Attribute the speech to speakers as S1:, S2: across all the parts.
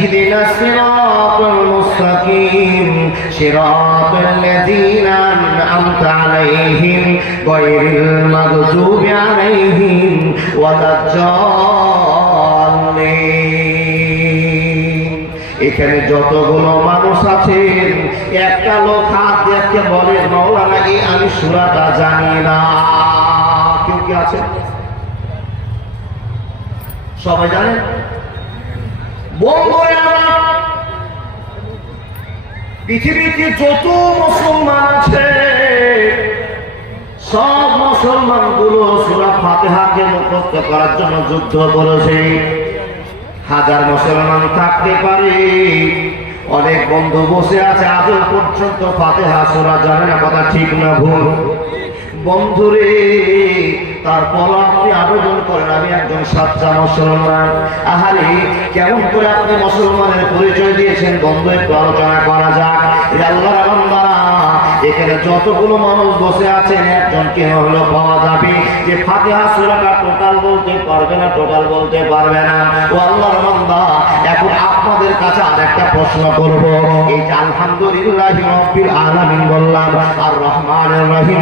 S1: اهدنا الصراط المستقيم صراط الذين أنعمت عليهم غير المغضوب عليهم ولا الضالين এখানে যতগুলো মানুষ আছেন একটা লোক হাত দেখে বলে মৌলানা এই আমি সুরাটা জানি না কেউ কি আছে সবাই জানেন বন্ধুরা আমার পৃথিবীতে যত মুসলমান আছে, সব মুসলমানগুলো সুরা ফাতেহাকে মুখস্থ করার জন্য যুদ্ধ করেছে। হাজার মুসলমান থাকতে পারে। অনেক বন্ধু বসে আছে, আজও পর্যন্ত ফাতেহা সুরা জানে না কথা ঠিক না, ভুল। বন্ধুরে তারপর আপনি আবেদন করেন, আমি একজন সাচ্চা মুসলমান। আহারে, কেমন করে আপনি মুসলমানের পরিচয় দিয়েছেন বন্ধু, একটু আলোচনা করা যাক। এ আল্লাহর বান্দারা এখানে যতগুলো মানুষ বসে আছেন, একজনকে হলো পাওয়া যাবে। যে ফাতিহা সূরাটা টোটাল বলতে পারবে না, টোটাল বলতে পারবে না। ও আল্লাহর বান্দা, এখন আপনাদের কাছে আরেকটা প্রশ্ন করব। এই আলহামদুলিল্লাহ রাব্বিল আলামিন বললাম আর রহমানির রহিম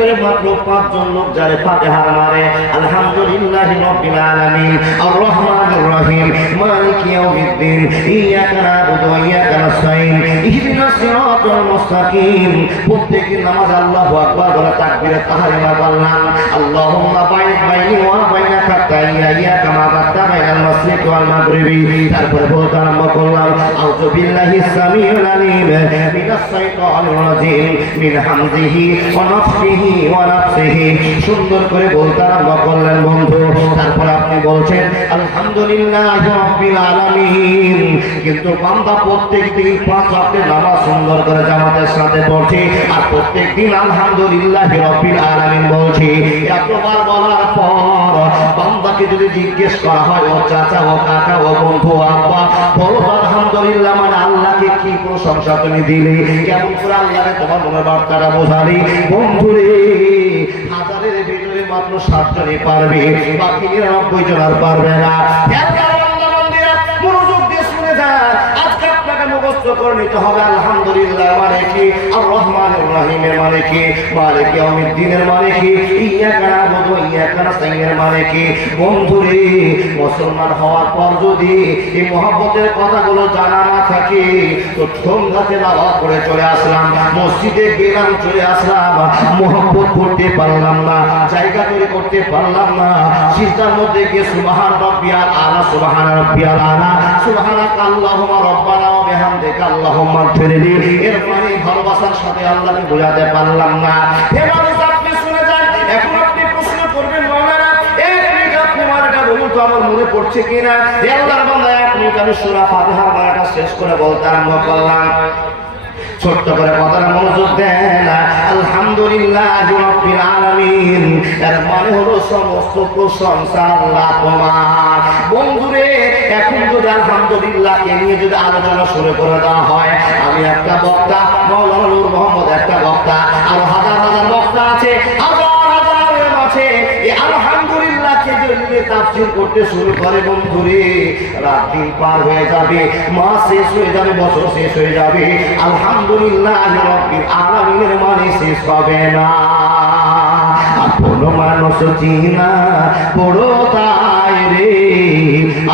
S1: ভিতরে মাত্র পাঁচজন লোক যারে ফাতিহা মারে। আলহামদুলিল্লাহ রাব্বিল আলামিন। আর রহিম। মালিক ইয়াউমিদ্দিন। ইয়াকা নাবুদু ওয়া ইয়াকা নাস্তাইন ইহদিনাস সিরাতাল মুস্তাকিম। নামাজ আল্লাহু আকবার তাকবীরে বললাম, আল্লাহুম্মা বাইদ বাইনি ওয়া বাইনা খাতাইয়া ইয়াকা মা বাদতা বাইনাল মাশরিক ওয়াল মাগরিবি। তারপরে আরম্ভ করলাম, আউযু সামিউল আলিম। রাজিম। মিন হামজিহি ওয়া নাফসিহি ওয়া নাফসিহি। সুন্দর করে বলতে আরম্ভ করলেন বন্ধু। তারপর আপনি বলছেন আলহামদুলিল্লাহ রাব্বিল আলামিন। কিন্তু বান্দা প্রত্যেকদিন পাঁচ ওয়াক্তের নামাজ সুন্দর করে জামাতের সাথে পড়ছে আর প্রত্যেকদিন আলহামদুলিল্লাহ রাব্বিল আলামিন বলছে এতবার বলার পর বান্দাকে যদি জিজ্ঞেস করা হয়, ও চাচা, ও কাকা, ও বন্ধু আব্বা, বলো আলহামদুলিল্লাহ মানে আল্লাহকে কি প্রশংসা তুমি দিলে? কেমন করে আল্লাহকে তোমার মনের বার্তাটা বোঝালি? বন্ধুরে, হাজারের ভিতরে মাত্র সাতজনই পারবে, বাকি নিরানব্বই জন আর পারবে না। করে হবে, আলহামদুলিল্লাহ মানে কি? আর রহমানের রহিমের মানে কি? মালিক ইয়াউমিদ্দিনের মানে কি? ইয়াকা নাবুদু ওয়া ইয়াকা নাস্তাইনের মানে কি? বন্ধুরে মুসলমান হওয়ার পর যদি এই মহব্বতের কথাগুলো জানা না থাকে, তো সন্ধ্যাতে নামাজ পড়ে চলে আসলাম, মসজিদে গেলাম, চলে আসলাম, মহব্বত করতে পারলাম না, জায়গা তৈরি করতে পারলাম না সিজদার মধ্যে গিয়ে সুবহান রাব্বিয়াল আলা, সুবহান রাব্বিয়াল আলা, সুবহানাক আল্লাহুম্মা রব্বানা ওয়া বিহামদিকা না। শেষ করে বলতে আরম্ভ করলাম। ছোট্ট করে কথাটা মনোযোগ আলহামদুলিল্লাহ এর মানে হলো সমস্ত প্রশংসা আল্লাহ তোমার বন্ধুরে, এখন যদি আলহামদুলিল্লাহ কে নিয়ে যদি আলোচনা শুরু করে দেওয়া হয়, আমি একটা বক্তা, মৌলানা নূর মোহাম্মদ একটা বক্তা, আর হাজার হাজার বক্তা আছে, হাজার হাজার আছে। এই আলহামদুলিল্লাহকে তাফসীর করতে শুরু করে বন্ধুরে? রাত দিন পার হয়ে যাবে, মাস শেষ হয়ে যাবে, বছর শেষ হয়ে যাবে। আলহামদুলিল্লাহ আলামিনের মানে শেষ হবে না। আপন মানুষ চিনা, বড় তাই রে।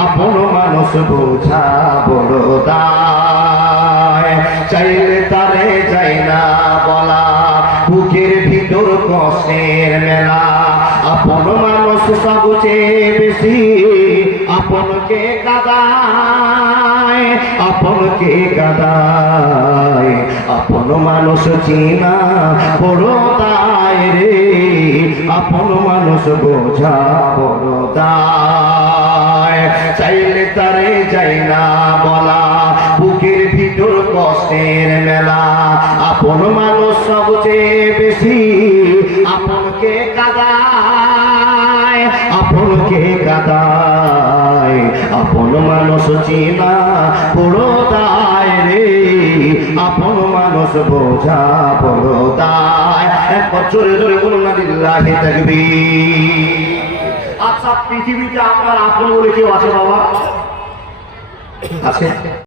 S1: আপন মানুষ বোঝা বড় দায় চাইলে তারে যাই না বলা, বুকের ভিতর কষ্টের মেলা। আপন মানুষ সবচেয়ে বেশি, আপনকে কাদায় আপনকে কাদায় আপন মানুষ চিনা, বড় দায় রে। আপন মানুষ বোঝা বড় চাইলে তারে যাই না বলা, বুকের ভিতর কষ্টের মেলা। আপন মানুষ সবচেয়ে বেশি আপনকে কাদায় আপনকে কাদায় আপন মানুষ চিনা বড় দায় রে আপন মানুষ বোঝা বড় দায় কোনো আচ্ছা পৃথিবীতে আপনার আপন বলে কেউ আছে বাবা? আছে।